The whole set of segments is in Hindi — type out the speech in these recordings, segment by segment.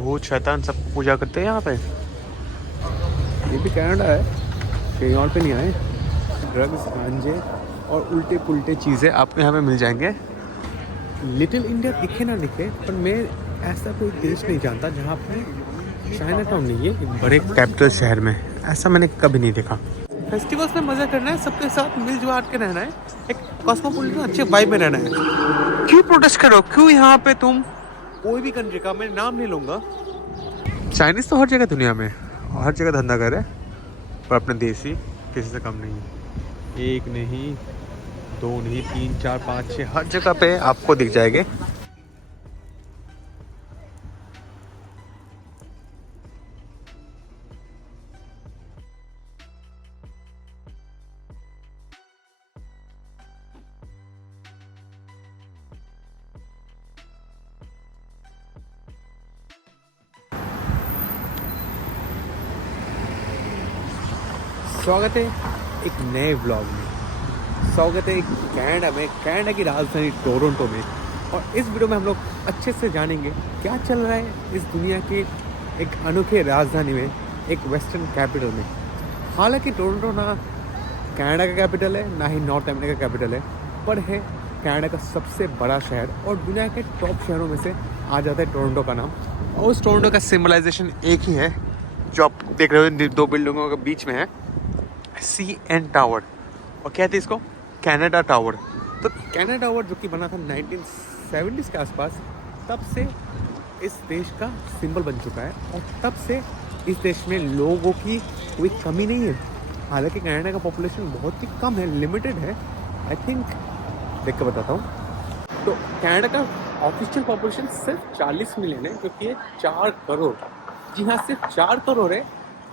भूत शैतान सब पूजा करते हैं यहाँ पे। ये भी कनाडा है, कहीं और पे नहीं आए। ड्रग्स, गांजे और उल्टे पुल्टे चीज़ें आपको यहाँ पे मिल जाएंगे। लिटिल इंडिया दिखे ना दिखे, पर मैं ऐसा कोई देश नहीं जानता जहाँ पे चाइना टाउन नहीं है एक बड़े कैपिटल शहर में। ऐसा मैंने कभी नहीं देखा। फेस्टिवल्स में मज़ा करना है, सबके साथ मिलजुल के रहना है, एक कॉस्मोपॉलिटन अच्छे वाइब में रहना है। क्यों प्रोटेस्ट करो, क्यों यहाँ पे तुम कोई भी कंट्री का मैं नाम नहीं लूँगा। चाइनीज़ तो हर जगह दुनिया में, हर जगह धंधा कर है, पर अपने देसी किसी से कम नहीं है। एक नहीं, दो नहीं, 3 4 5 6 हर जगह पे आपको दिख जाएंगे। स्वागत है एक नए व्लॉग में। स्वागत है कनाडा में, कनाडा की राजधानी टोरंटो में। और इस वीडियो में हम लोग अच्छे से जानेंगे क्या चल रहा है इस दुनिया के एक अनोखे राजधानी में, एक वेस्टर्न कैपिटल में। हालांकि टोरंटो ना कनाडा का कैपिटल है, ना ही नॉर्थ अमेरिका का कैपिटल है, पर है कनाडा का सबसे बड़ा शहर और दुनिया के टॉप शहरों में से आ जाता है टोरंटो का नाम। और उस टोरंटो का सिम्बलाइजेशन एक ही है जो आप देख रहे हो, दो बिल्डिंगों के बीच में है, CN टावर। और कहते हैं इसको कनाडा टावर। तो कनाडा टावर जो कि बना था 1970s के आसपास, तब से इस देश का सिंबल बन चुका है और तब से इस देश में लोगों की कोई कमी नहीं है। हालांकि कनाडा का पॉपुलेशन बहुत ही कम है, लिमिटेड है। आई थिंक देख के बताता हूँ। तो कनाडा का ऑफिशियल पॉपुलेशन सिर्फ 40 मिलियन है, क्योंकि ये 4 करोड़, जी हाँ सिर्फ 4 करोड़ है।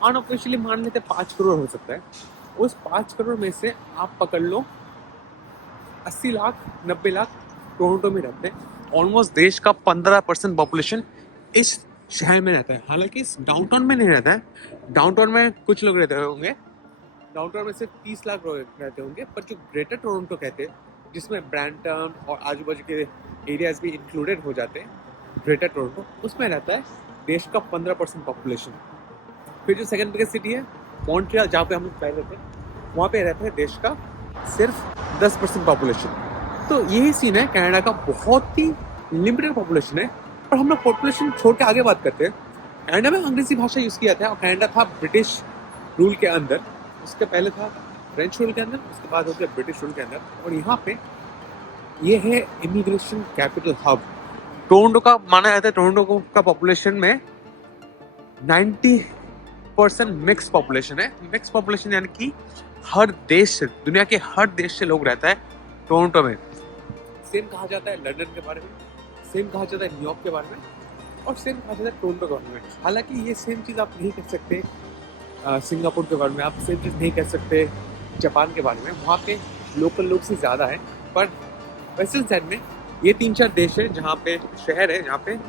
अनऑफिशियली मान लेते 5 करोड़ हो सकता है। उस 5 करोड़ में से आप पकड़ लो 80 लाख 90 लाख टोरंटो में रहते हैं। ऑलमोस्ट देश का 15% पॉपुलेशन इस शहर में रहता है। हालांकि इस डाउनटाउन में नहीं रहता है, डाउनटाउन में कुछ लोग रहते होंगे, डाउनटाउन में सिर्फ 30 लाख लोग रहते होंगे। पर जो ग्रेटर टोरंटो कहते हैं, जिसमें ब्रैम्पटन और आजू बाजू के एरियाज भी इंक्लूडेड हो जाते हैं, ग्रेटर टोरंटो, उसमें रहता है देश का 15% पॉपुलेशन। फिर जो सेकंड बिगेस्ट सिटी है मॉन्ट्रियल, जहाँ पे हम लोग पहले रहते हैं, वहाँ पे रहता है देश का सिर्फ 10% पॉपुलेशन। तो यही सीन है कनाडा का, बहुत ही लिमिटेड पॉपुलेशन है। पर हम लोग पॉपुलेशन छोड़ के आगे बात करते हैं। कनाडा में अंग्रेजी भाषा यूज़ किया था और कनाडा था ब्रिटिश रूल के अंदर, उसके पहले था फ्रेंच रूल के अंदर, उसके बाद हो गया ब्रिटिश रूल के अंदर। और यहाँ पे ये है इमिग्रेशन कैपिटल हब। टोरंटो का माना जाता है, टोरंटो का पॉपुलेशन में 90% मिक्स पॉपुलेशन है। मिक्स पॉपुलेशन यानी कि हर देश से, दुनिया के हर देश से लोग रहता है टोरंटो में। सेम कहा जाता है लंदन के बारे में, सेम कहा जाता है न्यूयॉर्क के बारे में, और सेम कहा जाता है टोरंटो के बारे में। हालांकि ये सेम चीज़ आप नहीं कर सकते सिंगापुर के बारे में, आप सेम चीज़ नहीं कर सकते जापान के बारे में, वहाँ पे लोकल लोग से ज़्यादा है। पर वेस्टर्न साइड में ये 3-4 देश है जहाँ पे शहर है जहाँ पे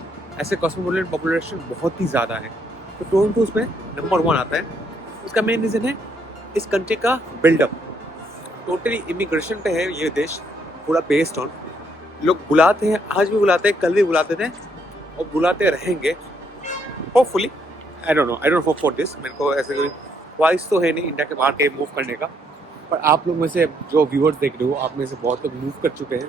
ऐसे कॉस्मोपॉलिटन पॉपुलेशन बहुत ही ज़्यादा है। तो टोरंटो उसमें नंबर 1 आता है। उसका मेन रीज़न है इस कंट्री का बिल्डअप। टोटली इमिग्रेशन पे है ये देश, पूरा बेस्ड ऑन। लोग बुलाते हैं, आज भी बुलाते हैं, कल भी बुलाते थे और बुलाते रहेंगे hopefully. I don't know hope for this. मेरे को ऐसे कोई ख्वाहिश तो है नहीं इंडिया के बाहर कहीं मूव करने का। पर आप लोग में से जो व्यूअर्स देख रहे हो, आप में से बहुत लोग मूव कर चुके हैं,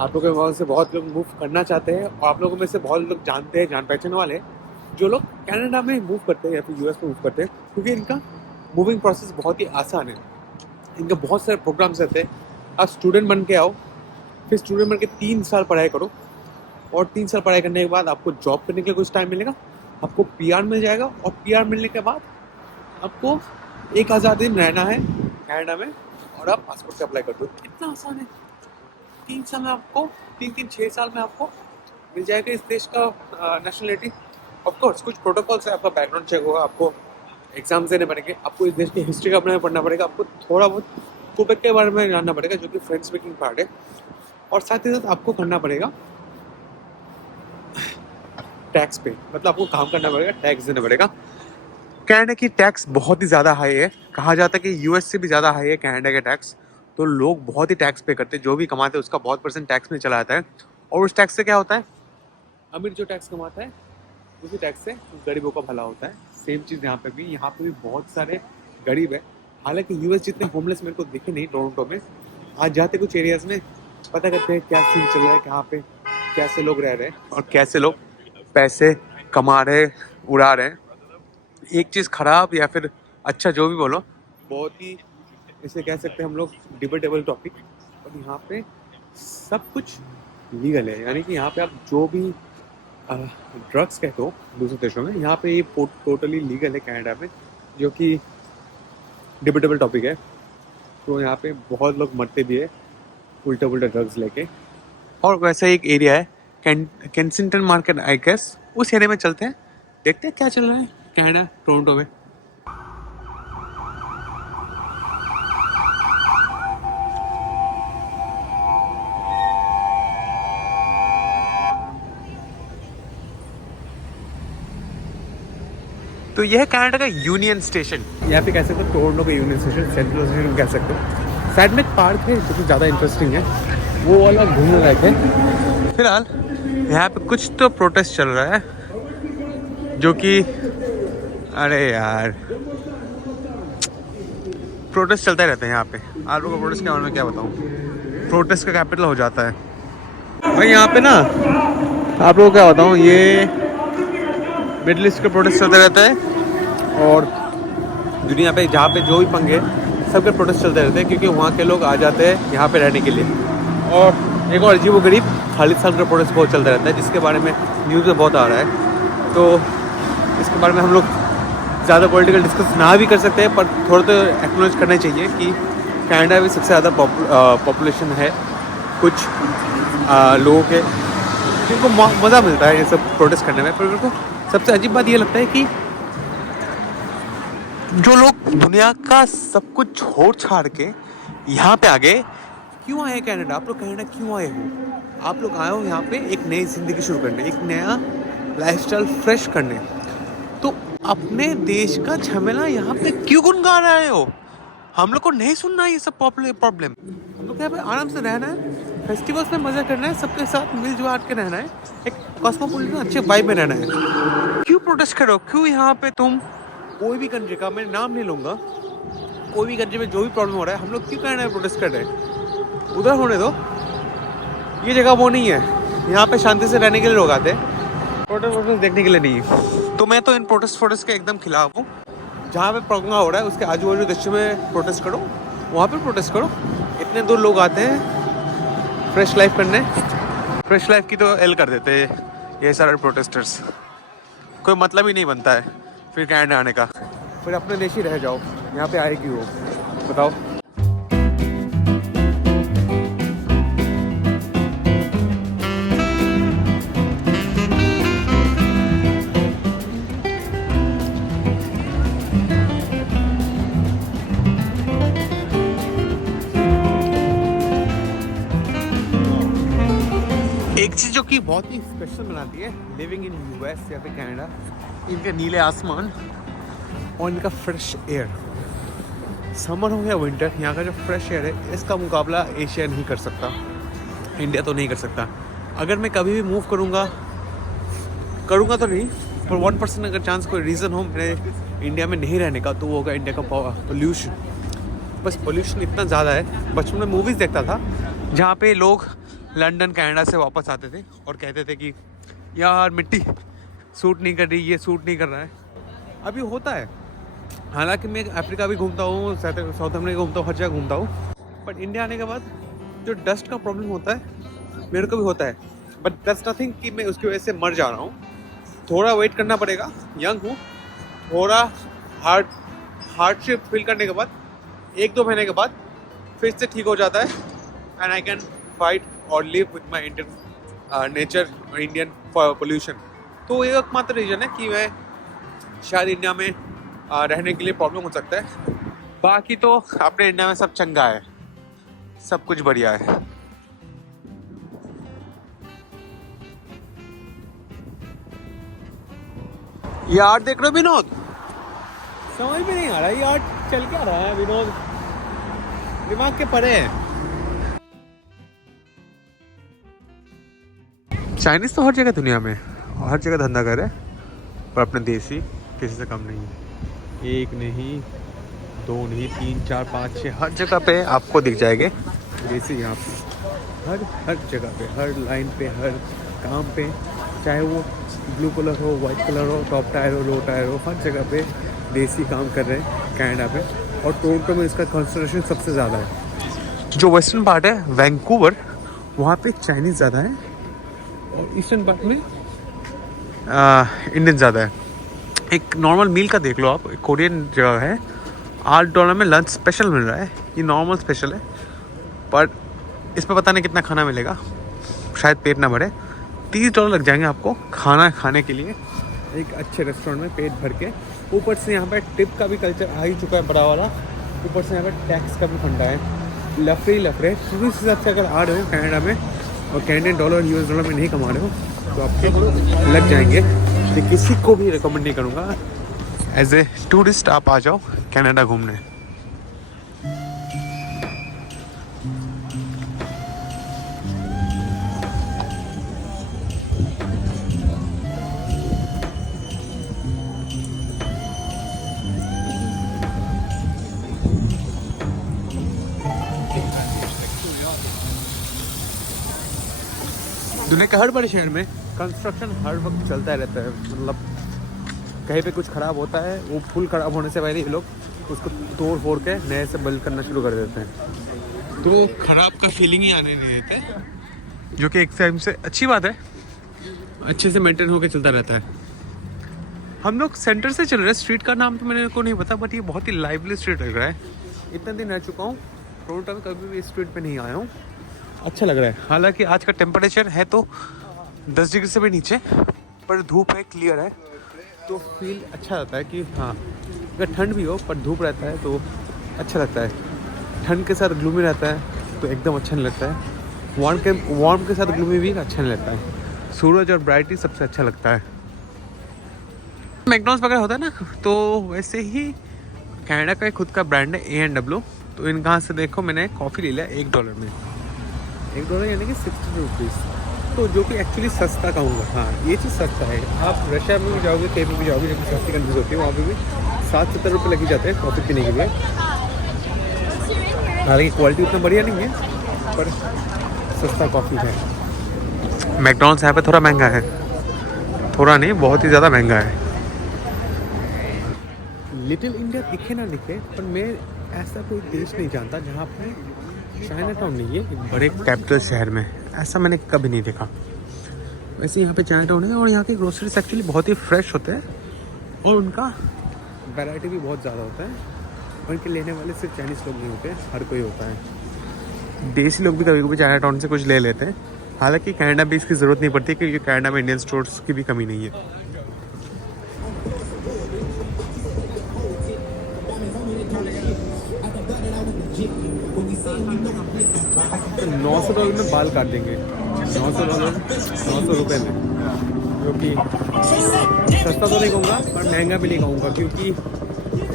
आप लोगों में से बहुत लोग मूव करना चाहते हैं, और आप लोगों में से बहुत लोग जानते हैं, जान पहचान वाले जो लोग कनाडा में मूव करते हैं या फिर यूएस में मूव करते हैं, क्योंकि इनका मूविंग प्रोसेस बहुत ही आसान है। इनके बहुत सारे प्रोग्राम्स रहते हैं। आप स्टूडेंट बन के आओ, फिर स्टूडेंट बन के 3 साल पढ़ाई करो, और 3 साल पढ़ाई करने के बाद आपको जॉब करने के लिए कुछ टाइम मिलेगा, आपको PR मिल जाएगा, और PR मिलने के बाद आपको 1000 दिन रहना है कनाडा में, और आप पासपोर्ट से अप्लाई कर दो। कितना आसान है। 3 साल में आपको, 6 साल में आपको मिल जाएगा इस देश का नेशनलिटी। ऑफकोर्स कुछ प्रोटोकॉल्स है, आपका बैकग्राउंड चेक होगा, आपको एग्जाम्स देने पड़ेंगे, आपको इस देश की हिस्ट्री का बारे में पढ़ना पड़ेगा, आपको थोड़ा बहुत क्यूबेक के बारे में जानना पड़ेगा जो कि फ्रेंच स्पीकिंग पार्ट है, और साथ ही साथ आपको करना पड़ेगा टैक्स पे, मतलब आपको काम करना पड़ेगा, टैक्स देना पड़ेगा। कनाडा की टैक्स बहुत ही ज़्यादा हाई है। कहा जाता है कि यूएस से भी ज़्यादा हाई है कनाडा का टैक्स। तो लोग बहुत ही टैक्स पे करते हैं, जो भी कमाते हैं उसका बहुत % टैक्स में चला जाता है। और उस टैक्स से क्या होता है, अमीर जो टैक्स कमाता है उसी टैक्स से गरीबों का भला होता है। सेम चीज़ यहाँ पे भी बहुत सारे गरीब है। हालांकि यूएस जितने होमलेस मेरे को दिखे नहीं टोरंटो में। आज जाते कुछ एरियाज में, पता करते हैं क्या सीन चल रहा है, कहाँ पे कैसे लोग रह रहे हैं और कैसे लोग पैसे कमा रहे, उड़ा रहे हैं। एक चीज़ खराब या फिर अच्छा जो भी बोलो, बहुत ही इसे कह सकते हैं हम लोग डिबेटेबल टॉपिक। और यहाँ पे सब कुछ लीगल है, यानी कि यहाँ पे आप जो भी ड्रग्स कहते हो दूसरे देशों में, यहाँ पे ये टोटली लीगल है कनाडा में, जो कि डिबेटेबल टॉपिक है। तो यहाँ पे बहुत लोग मरते भी है उल्टा पुल्टा ड्रग्स लेके। और वैसा एक एरिया है केंसिंगटन मार्केट आई गेस, उस एरिया में चलते हैं, देखते हैं क्या चल रहा है कनाडा टोरंटो में। तो यह है कनाडा का यूनियन स्टेशन, यहाँ पे कह सकते हो टोरंटो का यूनियन स्टेशन, सेंट्रल स्टेशन कह सकते हो। साइड में एक पार्क है जो कि ज़्यादा इंटरेस्टिंग है, वो वाला घूमने लायक है। फिलहाल यहाँ पे कुछ तो प्रोटेस्ट चल रहा है, जो कि अरे यार प्रोटेस्ट चलता ही रहता है यहाँ पे। आप लोगों को प्रोटेस्ट के बारे में क्या बताऊँ, प्रोटेस्ट का कैपिटल हो जाता है भाई यहाँ पे ना। आप लोगों को क्या बताऊँ, ये मिडिल ईस्ट का प्रोटेस्ट चलते रहता है और दुनिया पे जहाँ पे जो भी पंगे सबके प्रोटेस्ट चलते रहते हैं, क्योंकि वहाँ के लोग आ जाते हैं यहाँ पे रहने के लिए। और एक और अजीबोगरीब खालिस्तान का प्रोटेस्ट बहुत चलता रहता है, जिसके बारे में न्यूज़ में बहुत आ रहा है। तो इसके बारे में हम लोग ज़्यादा पॉलिटिकल डिस्कस ना भी कर सकते हैं, पर थोड़ा तो एक्नॉलेज करना चाहिए कि कनाडा में सबसे ज़्यादा पॉपुलेशन है कुछ लोगों के, जिनको मज़ा मिलता है ये सब प्रोटेस्ट करने में। पर मेरे को सबसे अजीब बात ये लगता है कि जो लोग दुनिया का सब कुछ छोड़ छाड़ के यहाँ पे आ गए, क्यों आए कनाडा? आप लोग कनाडा क्यों आए हो? आप लोग आए हो यहाँ पे एक नई ज़िंदगी शुरू करने, एक नया लाइफस्टाइल फ्रेश करने। तो अपने देश का झमेला यहाँ पे क्यों गुनगा रहे हो? हम लोग को नहीं सुनना है ये सब प्रॉब्लम। हम लोग यहाँ पे आराम से रहना है, फेस्टिवल्स में मज़ा करना है, सबके साथ मिलजुल के रहना है, एक कॉस्मोपॉलिटन अच्छे वाइब में रहना है। क्यों प्रोटेस्ट करो? क्यों यहाँ पे तुम कोई भी कंट्री का, मैं नाम नहीं लूँगा, कोई भी कंट्री में जो भी प्रॉब्लम हो रहा है, हम लोग क्यों कनाडा में प्रोटेस्ट कर रहे हैं? उधर होने दो, ये जगह वो नहीं है। यहाँ पे शांति से रहने के लिए लोग आते हैं, प्रोटेस्ट देखने के लिए नहीं। तो मैं तो इन प्रोटेस्ट के एकदम खिलाफ हूँ। जहाँ पे प्रॉब्लम हो रहा है उसके आजू बाजू देशों में प्रोटेस्ट करो, वहाँ पे प्रोटेस्ट करो। इतने दूर लोग आते हैं फ्रेश लाइफ करने, फ्रेश लाइफ की तो एल कर देते हैं ये सारे प्रोटेस्टर्स। कोई मतलब ही नहीं बनता है फिर कनाडा आने का, फिर अपने देश ही रह जाओ, यहाँ पे आए क्यों हो बताओ। एक चीज़ जो कि बहुत ही स्पेशल बनाती है लिविंग इन यूएस या फिर कनाडा, इनके नीले आसमान और इनका फ्रेश एयर। समर हो या विंटर, यहाँ का जो फ्रेश एयर है इसका मुकाबला एशिया नहीं कर सकता, इंडिया तो नहीं कर सकता। अगर मैं कभी भी मूव करूँगा तो नहीं, पर 1% अगर चांस कोई रीज़न हो मेरे इंडिया में नहीं रहने का, तो वो होगा इंडिया का पोल्यूशन। बस पोल्यूशन इतना ज़्यादा है। बचपन में मूवीज़ देखता था जहाँ पे लोग लंदन कनाडा से वापस आते थे और कहते थे कि यार मिट्टी सूट नहीं कर रही, ये सूट नहीं कर रहा है। अभी होता है, हालांकि मैं अफ्रीका भी घूमता हूँ, साउथ अमेरिका घूमता हूँ, हर जगह घूमता हूँ, बट इंडिया आने के बाद जो डस्ट का प्रॉब्लम होता है मेरे को भी होता है। बट दैट्स नथिंग कि मैं उसकी वजह से मर जा रहा हूँ। थोड़ा वेट करना पड़ेगा, यंग हूँ, थोड़ा हार्डशिप फील करने के बाद 1-2 महीने के बाद फिर से ठीक हो जाता है एंड आई कैन फाइट और live with my Indian nature, Indian pollution. तो ये एकमात्र रीज़न है कि मैं शायद इंडिया में रहने के लिए प्रॉब्लम हो सकता है। बाकी तो अपने इंडिया में सब चंगा है, सब कुछ बढ़िया है। ये आर्ट देख रहे हो विनोद? समझ में नहीं आ रहा ये आर्ट चल क्या रहा है विनोद, दिमाग के परे है। चाइनीज तो हर जगह दुनिया में, हर जगह धंधा कर रहे हैं। पर अपने देसी किसी से कम नहीं है। एक नहीं, दो नहीं, 3 4 5 6 हर जगह पे आपको दिख जाएंगे देसी। यहाँ पे हर जगह पे, हर लाइन पे, हर काम पे, चाहे वो ब्लू कलर हो, वाइट कलर हो, टॉप टायर हो, लो टायर हो, हर जगह पे देसी काम कर रहे हैं कनाडा पे। और टोरंटो में इसका कंसंट्रेशन सबसे ज़्यादा है। जो वेस्टर्न पार्ट है वैंकूवर, वहाँ पे चाइनीज़ ज़्यादा है, और ईस्टर्न पार्ट में इंडियन ज़्यादा है। एक नॉर्मल मील का देख लो आप, कोरियन जगह है, $8 में लंच स्पेशल मिल रहा है। ये नॉर्मल स्पेशल है, पर इसमें पता नहीं कितना खाना मिलेगा, शायद पेट ना भरे। $30 लग जाएंगे आपको खाना खाने के लिए एक अच्छे रेस्टोरेंट में पेट भर के। ऊपर से यहाँ पर टिप का भी कल्चर आ ही चुका है बड़ा वाला। ऊपर से यहाँ पर टैक्स का भी फंडा है। लफड़े टूरिस्ट हिसाब से अगर आ रहे हो कनाडा में और कैनेडियन डॉलर US डॉलर में नहीं कमा रहे हो तो आपके लग जाएंगे। तो किसी को भी रिकमेंड नहीं करूँगा एज ए टूरिस्ट आप आ जाओ कनाडा घूमने। दुनिया के हर बड़े शहर में कंस्ट्रक्शन हर वक्त चलता रहता है। मतलब कहीं पे कुछ ख़राब होता है, वो फुल ख़राब होने से पहले ये लोग उसको तोड़ फोड़ के नए से बिल्ड करना शुरू कर देते हैं। तो ख़राब का फीलिंग ही आने नहीं देते, जो कि एक टाइम से अच्छी बात है, अच्छे से मेंटेन होकर चलता रहता है। हम लोग सेंटर से चल रहे हैं। स्ट्रीट का नाम तो मेरे को नहीं पता, बट ये बहुत ही लाइवली स्ट्रीट लग रहा है। इतने दिन रह चुका हूँ टोरंटो में, कभी भी इस स्ट्रीट पे नहीं आया हूँ। अच्छा लग रहा है। हालांकि आज का टेम्परेचर है तो 10 डिग्री से भी नीचे, पर धूप है, क्लियर है, तो फील अच्छा आता है कि हाँ अगर ठंड भी हो पर धूप रहता है तो अच्छा लगता है। ठंड के साथ ग्लूमी रहता है तो एकदम अच्छा नहीं लगता है। वार्म के साथ ग्लूमी भी अच्छा नहीं लगता है। सूरज और ब्राइटली सबसे अच्छा लगता है। मैकडॉनल्ड्स वगैरह होता है ना, तो वैसे ही कनाडा का खुद का ब्रांड है A&W। तो इनका से देखो मैंने कॉफ़ी ले लिया $1 में। $1 यानी कि 60 रुपीज़, तो जो कि एक्चुअली सस्ता कहूँगा। हाँ ये चीज़ सस्ता है। आप रशिया में भी जाओगे, कहीं पर भी जाओगे, जब सस्ती कंट्रीज होती है वहाँ पे भी 60-70 रुपये लग ही जाते हैं कॉफ़ी पीने के लिए। हालांकि क्वालिटी उतना बढ़िया नहीं है, पर सस्ता कॉफ़ी है। मैकडॉनल्ड्स यहाँ पे थोड़ा महंगा है, थोड़ा नहीं बहुत ही ज़्यादा महंगा है। लिटिल इंडिया दिखे ना दिखे, पर मैं ऐसा कोई देश नहीं जानता जहाँ पे चाइना टाउन नहीं है एक बड़े कैपिटल शहर में। ऐसा मैंने कभी नहीं देखा। वैसे यहाँ पे चाइना टाउन है, और यहाँ के ग्रोसरीज एक्चुअली बहुत ही फ्रेश होते हैं, और उनका वैरायटी भी बहुत ज़्यादा होता है। और इनके लेने वाले सिर्फ चाइनीज़ लोग नहीं होते, हर कोई होता है। देसी लोग भी कभी कभी चाइना टाउन से कुछ ले लेते हैं। हालांकि कनाडा भी इसकी ज़रूरत नहीं पड़ती, क्योंकि कनाडा में इंडियन स्टोर्स की भी कमी नहीं है। $900 में बाल काट देंगे। $900 900 रुपये में, जो कि सस्ता तो नहीं कहूँगा पर महंगा भी नहीं कहूँगा, क्योंकि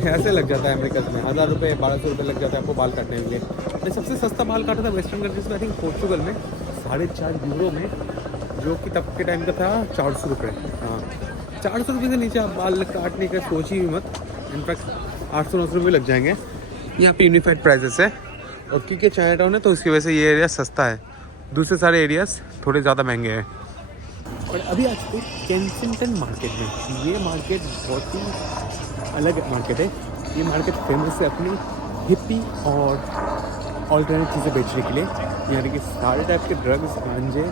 ऐसे लग जाता है अमेरिका में 1000 रुपये 1200 रुपये लग जाता है आपको बाल काटने के लिए। मैं सबसे सस्ता बाल काटा था वेस्टर्न कंट्रीज में, आई थिंक पोर्चुगल में, €4.5 में, जो कि तब के टाइम का था 400 रुपये। हाँ 400 रुपये से नीचे आप बाल काटने का सोच ही मत। इनफैक्ट 800-900 रुपये लग जाएंगे। यहाँ पे यूनिफाइड प्राइसेस है, और क्योंकि चाइना टाउन है तो उसकी वजह से ये एरिया सस्ता है। दूसरे सारे एरियाज थोड़े ज़्यादा महंगे हैं। और अभी आज के केंसिंगटन मार्केट में, ये मार्केट बहुत ही अलग मार्केट है। ये मार्केट फेमस है अपनी हिप्पी और ऑल्टरनेट चीज़ें बेचने के लिए, यानी कि सारे टाइप के ड्रग्स, गांजे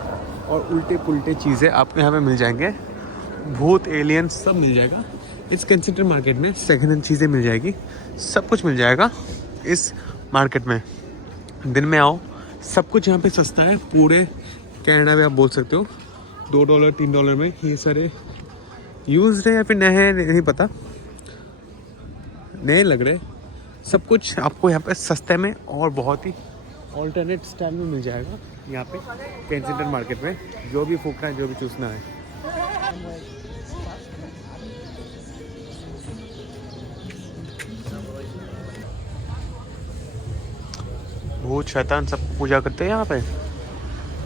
और उल्टे पुल्टे चीज़ें आपको यहाँ पे मिल जाएंगे। भूत, एलियन सब मिल जाएगा इस केंसिंगटन मार्केट में। सेकेंड हैंड चीज़ें मिल जाएगी, सब कुछ मिल जाएगा इस मार्केट में। दिन में आओ, सब कुछ यहाँ पे सस्ता है। पूरे कनाडा में आप बोल सकते हो $2 $3 में ये सारे यूज़ है या फिर नए हैं नहीं पता, नए लग रहे। सब कुछ आपको यहाँ पे सस्ते में और बहुत ही ऑल्टरनेट स्टाइल में मिल जाएगा यहाँ पे केंसिंगटन मार्केट में। जो भी फूकना है, जो भी चूसना है। भूत शैतान सब पूजा करते हैं यहाँ पे।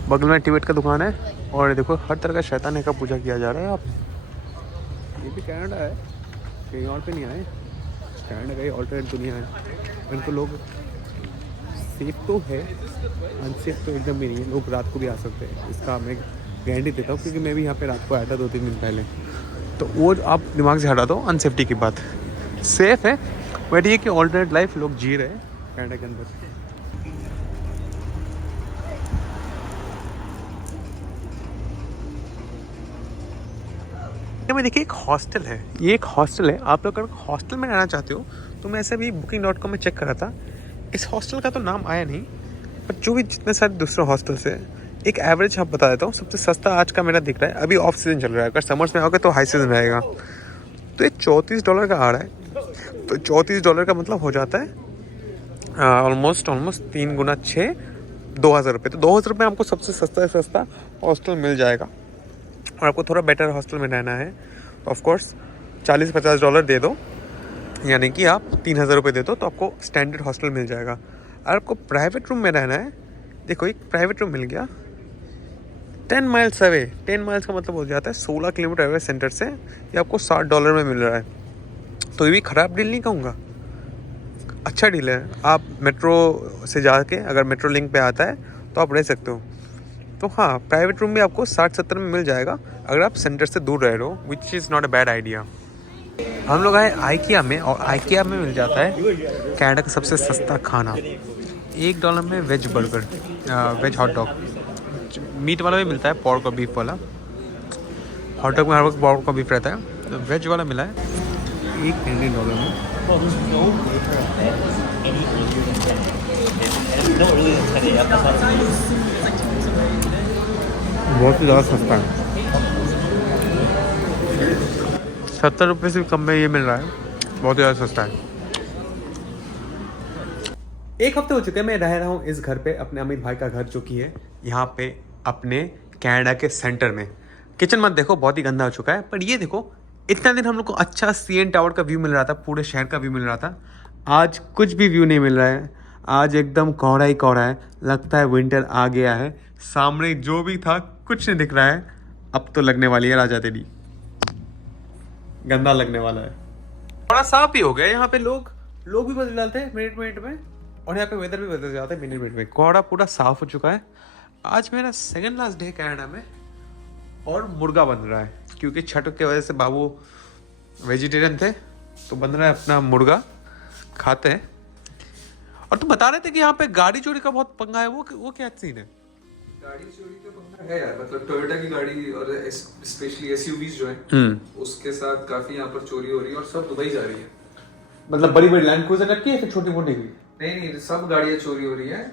बगल में टिबेट का दुकान है, और देखो हर तरह का शैतान का पूजा किया जा रहा है यहाँ पे। ये भी कनाडा है, कहीं और पे नहीं आए। कनाडा कहीं ऑल्टरनेट दुनिया है। इनको लोग सेफ तो है, अनसेफ तो एकदम भी नहीं है। लोग रात को भी आ सकते हैं, इसका मैं गारंटी देता हूँ, क्योंकि मैं भी यहाँ पे रात को आया था 2-3 दिन पहले। तो वो आप दिमाग से हटा दो अनसेफ्टी की बात। सेफ है, बट ये कि ऑल्टरनेट लाइफ लोग जी रहे हैं कनाडा के अंदर। में देखिए एक हॉस्टल है, ये एक हॉस्टल है। आप लोग अगर हॉस्टल में रहना चाहते हो तो मैं ऐसे भी booking.com में चेक कर रहा था। इस हॉस्टल का तो नाम आया नहीं, पर जो भी जितने सारे दूसरे हॉस्टल्स है, एक एवरेज आप बता देता हूँ। सबसे सस्ता आज का मेरा दिख रहा है, अभी ऑफ सीज़न चल रहा है, अगर समर्स में आओगे तो हाई सीज़न रहेगा। तो ये $34 का आ रहा है। तो $34 का मतलब हो जाता है ऑलमोस्ट 3 गुना 6, 2,000 रुपये। तो 2,000 रुपये आपको सबसे सस्ता से सस्ता हॉस्टल मिल जाएगा। और आपको थोड़ा बेटर हॉस्टल में रहना है तो ऑफकोर्स $40-50 दे दो, यानी कि आप 3,000 रुपये दे दो तो आपको स्टैंडर्ड हॉस्टल मिल जाएगा। अगर आपको प्राइवेट रूम में रहना है, देखो एक प्राइवेट रूम मिल गया 10 माइल्स अवे। 10 माइल्स का मतलब हो जाता है 16 किलोमीटर अवे सेंटर से। ये आपको $60 में मिल रहा है। तो ये भी ख़राब डील नहीं कहूँगा, अच्छा डील है। आप मेट्रो से जाके अगर मेट्रो लिंक पे आता है तो आप रह सकते हो। तो हाँ, प्राइवेट रूम भी आपको 60-70 में मिल जाएगा अगर आप सेंटर से दूर रह रहे हो, which is not a bad idea. हम लोग आए आइकिया में, और आइकिया में मिल जाता है कनाडा का सबसे सस्ता खाना। $1 में veg burger, veg hot dog. Meat वाला भी मिलता है, पॉर्क और बीफ वाला। हॉट डॉग में हर वक्त पॉर्क और बीफ रहता है, तो वेज वाला मिला है $1 में। बहुत ही ज़्यादा सस्ता है, 70 रुपये से कम में ये मिल रहा है, बहुत ही ज़्यादा सस्ता है। एक हफ्ते हो चुके हैं मैं रह रहा हूँ इस घर पे, अपने अमित भाई का घर, जो कि है यहाँ पे अपने कनाडा के सेंटर में। किचन मत देखो, बहुत ही गंदा हो चुका है, पर ये देखो इतना दिन हम लोग को अच्छा CN टावर का व्यू मिल रहा था, पूरे शहर का व्यू मिल रहा था। आज कुछ भी व्यू नहीं मिल रहा है, आज एकदम कोहरा ही कोहरा है। लगता है विंटर आ गया है। सामने जो भी था कुछ नहीं दिख रहा है। अब तो लगने वाली है राजा तेरी, गंदा लगने वाला है। थोड़ा साफ ही हो गया यहाँ पे, लोग भी बदल जाते हैं मिनट में, और यहाँ पे वेदर भी बदल जाता है मिनट में। कोहरा पूरा साफ हो चुका है। आज मेरा सेकंड लास्ट डे कनाडा में, और मुर्गा बन रहा है, क्योंकि छठ की वजह से बाबू वेजिटेरियन थे, तो बन रहा है अपना मुर्गा, खाते हैं। और तुम बता रहे थे कि यहाँ पे गाड़ी चोरी का बहुत पंगा है, वो क्या सीन है? गाड़ी चोरी का पंगा है यार, मतलब टोयोटा की गाड़ी और स्पेशली एसयूवीज जो है उसके साथ काफी यहाँ पर चोरी हो रही है, और सब दुबई जा रही है। मतलब बड़ी बड़ी लैंड क्रूजर रखी है, फिर छोटी मोटी की? नहीं, सब गाड़ियाँ चोरी हो रही है।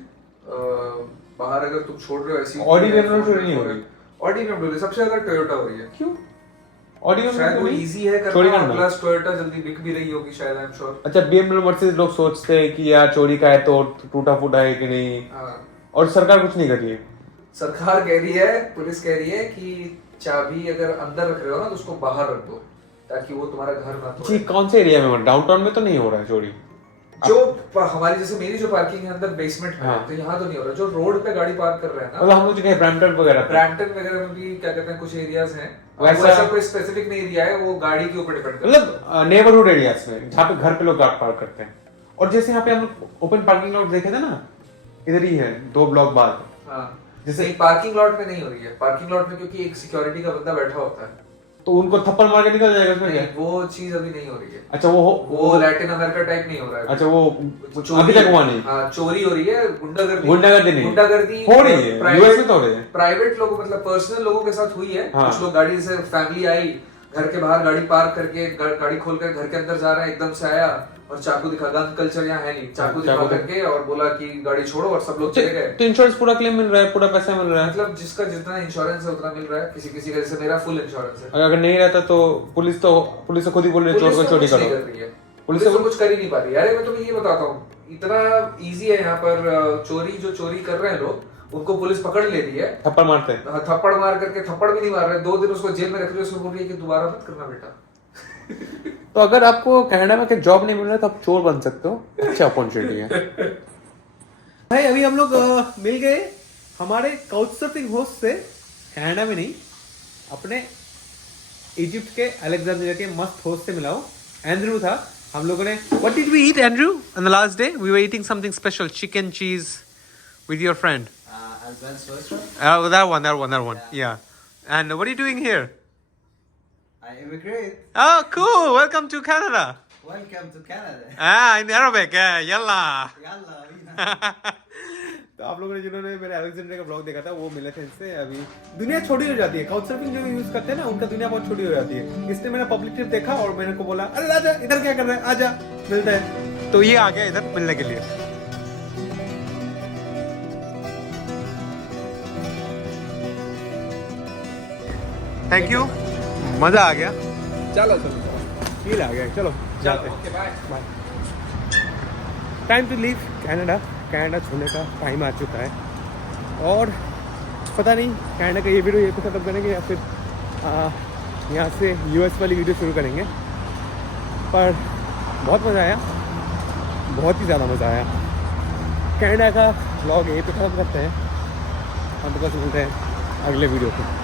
बाहर अगर तुम छोड़ रहे हो ऐसी ऑडी BMW चोरी नहीं हो रही? ऑडी BMW सबसे ज्यादा टोयोटा हो रही है। क्यों? ऑडी में शायद वो इजी है करना, प्लस टोयोटा जल्दी बिक भी रही होगी शायद, आई एम श्योर। अच्छा, BMW मर्सिडीज लोग सोचते हैं कि यार चोरी का है तो टूटा फूटा है कि नहीं। और सरकार कुछ नहीं कर रही है। सरकार कह रही है, पुलिस कह रही है कि चाबी अगर अंदर रख रहे हो ना तो उसको बाहर रख दो, ताकि वो तुम्हारा घर ना तोड़े। जी, कौन से एरिया में? डाउनटाउन में तो नहीं हो रहा है चोरी? जो हमारी जैसे मेरी जो पार्किंग है अंदर बेसमेंट में, तो यहाँ तो नहीं हो रहा। जो रोड पे गाड़ी पार्क कर रहे हैं ना, मतलब हम लोग जगह ब्रैम्पटन वगैरह में भी क्या कहते हैं, कुछ एरियाज हैं वैसा कोई स्पेसिफिक नहीं एरिया है, वो गाड़ी के ऊपर डिपेंड करता है। मतलब नेबरहुड एरियाज में जहाँ पे घर पे लोग गाड़ी पार्क करते हैं। और जैसे यहाँ पे हम ओपन पार्किंग लॉट देखे थे ना, इधर ही है 2 ब्लॉक बाद। हाँ, जैसे पार्किंग लॉट में नहीं हो रही है। पार्किंग लॉट में क्योंकि एक सिक्योरिटी का बंदा बैठा होता है, तो उनको थप्पड़ मार के निकल जाएगा उसमें क्या? वो चीज अभी नहीं हो रही है। अच्छा, वो लैटिन अमेरिका टाइप नहीं हो रहा है। अच्छा, वो अभी तक हुआ नहीं। हाँ, चोरी हो रही है, गुंडागर्दी गुंडागर्दी हो रही है, यूएस में तो हो रही है। प्राइवेट लोगों, मतलब पर्सनल लोगों के साथ हुई है। कुछ लोग गाड़ी से, फैमिली आई, घर के बाहर गाड़ी पार्क करके गाड़ी खोलकर घर के अंदर जा रहा है, एकदम से आया और चाकू दिखा। गन कल्चर यहाँ है नहीं, चाकू दिखा करके और बोला कि गाड़ी छोड़ो, और सब लोग चले गए। तो इंश्योरेंस पूरा क्लेम मिल रहा है, पूरा पैसा मिल रहा है? मतलब जिसका जितना इंश्योरेंस है उतना मिल रहा है। किसी का जैसे मेरा फुल इंश्योरेंस है। अगर नहीं रहता तो पुलिस तो खुद ही बोल रही है चोर को चोरी करो। पुलिस तो कुछ कर ही नहीं पा रही। अरे मैं तुम्हें ये बताता हूँ, इतना इजी है यहाँ पर चोरी। जो चोरी कर रहे हैं लोग, उनको पुलिस पकड़ ले रही है, थप्पड़ मारते हैं। थप्पड़ मार करके, थप्पड़ भी नहीं मार रहे, 2 दिन उसको जेल में रख रही है, उसको बोल रही है कि दोबारा मत करना बेटा। तो अगर आपको कनाडा में जॉब नहीं मिल रहा तो आप चोर बन सकते हो, अच्छा अपॉर्चुनिटी है भाई। अभी हम लोग मिल गए हमारे काउचसर्फिंग होस्ट से, कनाडा में नहीं, अपने इजिप्ट के अलेक्जेंड्रिया के मस्त होस्ट से मिला हूँ। एंड्रू था। हम लोगों ने what did we eat Andrew on the last day? We were eating something special, chicken cheese with your friend. that one. Yeah. And what are you doing here? I immigrate. Oh, cool. Welcome to Canada. Welcome to Canada. In Arabic. Yalla. Yalla bina. तो आप लोगों ने जिन्होंने मेरे अलेक्जेंड्रिया का ब्लॉग देखा था वो मिले थे इससे। अभी दुनिया छोटी हो जाती है, काउच सर्फिंग जो यूज करते हैं ना उनका दुनिया बहुत छोटी हो जाती है। इसने मेरा पब्लिक ट्रिप देखा और मैंने को बोला अरे आजा इधर क्या कर रहा है, आजा मिलता है। तो ये आ गया इधर मिलने के लिए। थैंक यू, मजा आ गया। चलो फील आ गया, चलो जाते हैं। Bye. Time to leave Canada. Canada छोड़ने का टाइम आ चुका है और पता नहीं कनाडा का ये वीडियो ये तो खत्म करेंगे या फिर यहाँ से यूएस वाली वीडियो शुरू करेंगे। पर बहुत मज़ा आया, बहुत ही ज़्यादा मज़ा आया। कनाडा का व्लॉग यहीं पे ख़त्म करते हैं। हम तो बस मिलते हैं अगले वीडियो पे।